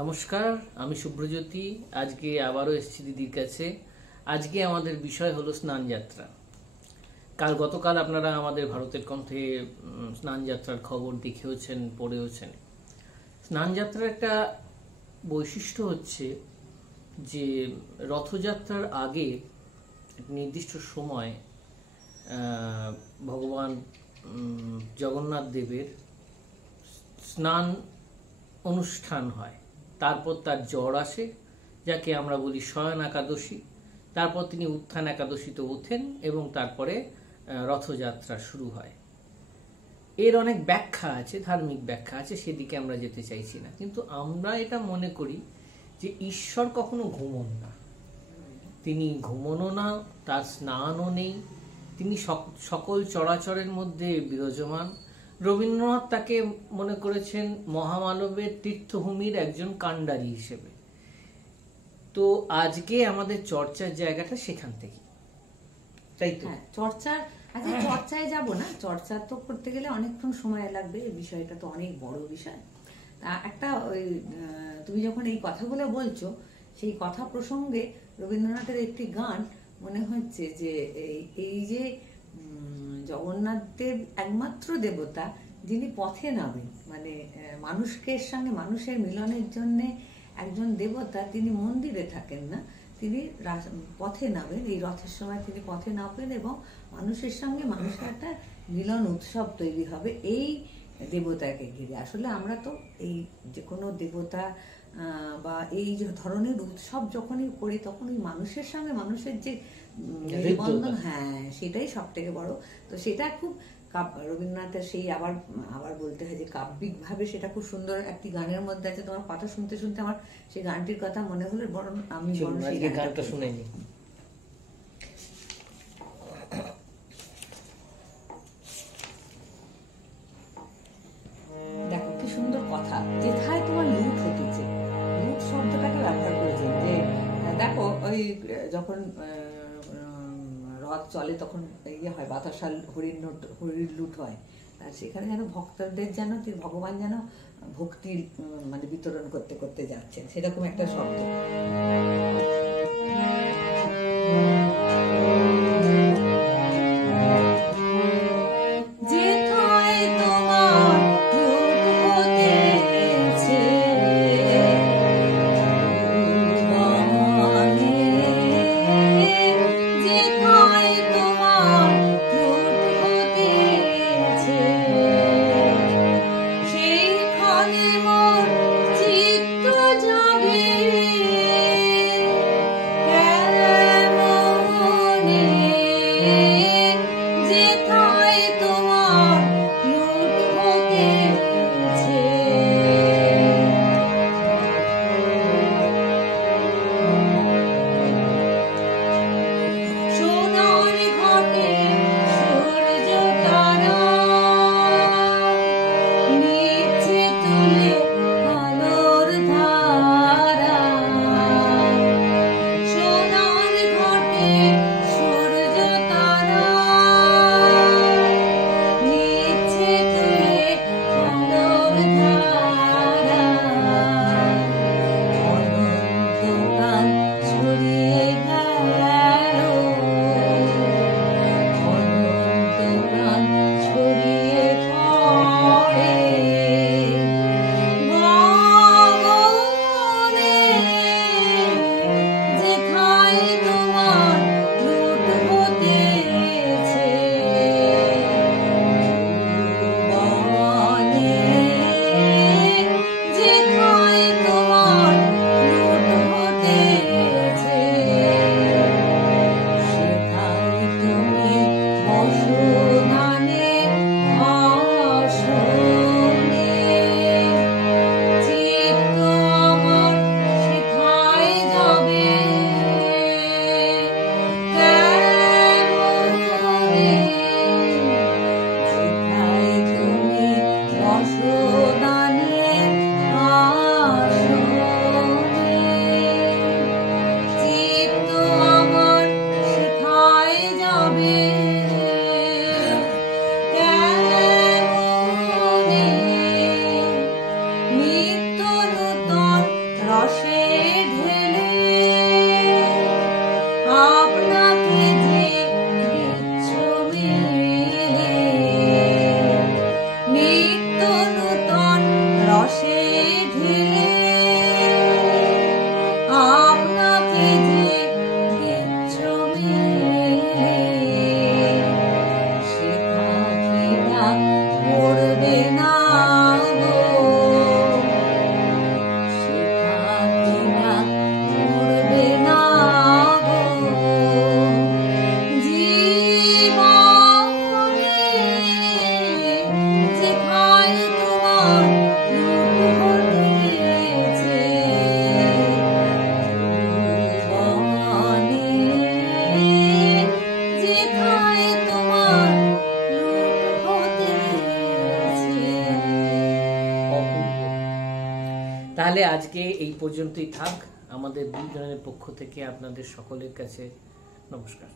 নমস্কার, আমি শুভ্রজ্যোতি। আজকে আবারও এসেছি দিদির কাছে। আজকে আমাদের বিষয় হলো স্নানযাত্রা। গতকাল আপনারা আমাদের ভারতের কণ্ঠে স্নানযাত্রার খবর দেখেওছেন, পড়েওছেন। স্নানযাত্রার একটা বৈশিষ্ট্য হচ্ছে যে রথযাত্রার আগে নির্দিষ্ট সময় ভগবান জগন্নাথ দেবের স্নান অনুষ্ঠান হয়। তারপর তার জ্বর আসে, যাকে আমরা বলি শয়ন একাদশী। তারপর তিনি উত্থান একাদশীতে ওঠেন এবং তারপরে রথযাত্রা শুরু হয়। এর অনেক ব্যাখ্যা আছে, ধার্মিক ব্যাখ্যা আছে, সেদিকে আমরা যেতে চাইছি না। কিন্তু আমরা এটা মনে করি যে ঈশ্বর কখনো ঘুমন না, তিনি ঘুমনও না, তার স্নানও নেই, তিনি সকল চরাচরের মধ্যে বিরাজমান। রবীন্দ্রনাথ তাকে মনে করেছেন মহামানবের তীর্থভূমির একজন কাণ্ডারী হিসেবে। তো আজকে আমাদের চর্চার জায়গাটা সেখান থেকে, তাই তো? চর্চায় যাব না, চর্চা তো করতে গেলে অনেকক্ষণ সময় লাগবে, এই বিষয়টা তো অনেক বড় বিষয়। তা একটা তুমি যখন এই কথাগুলো বলছো, সেই কথা প্রসঙ্গে রবীন্দ্রনাথের একটি গান মনে হচ্ছে যে এই যে জগন্নাথ দেব একমাত্র দেবতা যিনি পথে নামেন, মানে মানুষের সঙ্গে মানুষের মিলনের জন্য একজন দেবতা, তিনি মন্দিরে থাকেন না, তিনি পথে নামেন। এই রথের সময় তিনি পথে নামবেন এবং মানুষের সঙ্গে মানুষের একটা মিলন উৎসব তৈরি হবে এই দেবতাকে ঘিরে। আসলে আমরা তো এই যে কোনো দেবতা বা এই যে ধরনের উৎসব যখনই করি, তখন ওই মানুষের সঙ্গে মানুষের যে বন্ধন, সেটাই সব থেকে বড়। তো সেটা খুব রবীন্দ্রনাথের সেই আবার বলতে হয় যে কাব্যিক ভাবে সেটা খুব সুন্দর একটি গানের মধ্যে আছে। তোমার কথা শুনতে শুনতে আমার সেই গানটির কথা মনে হলো, বরং আমি সেই গানটা শুনে নিই। দেখো কি সুন্দর কথা, যেথায় তোমার লুট হতেছে, লুট শব্দটাকে ব্যবহার করেছেন। যে দেখো ওই যখন রথ চলে তখন ইয়ে হয়, বাতাসাল হরিণ লুট হয়, আর সেখানে যেন ভক্তদের যেন ভগবান যেন ভক্তির মানে বিতরণ করতে করতে যাচ্ছেন, সেরকম একটা শব্দ। কেমন তাহলে আজকে এই পর্যন্তই থাক। আমাদের দুজনের পক্ষ থেকে আপনাদের সকলের কাছে নমস্কার।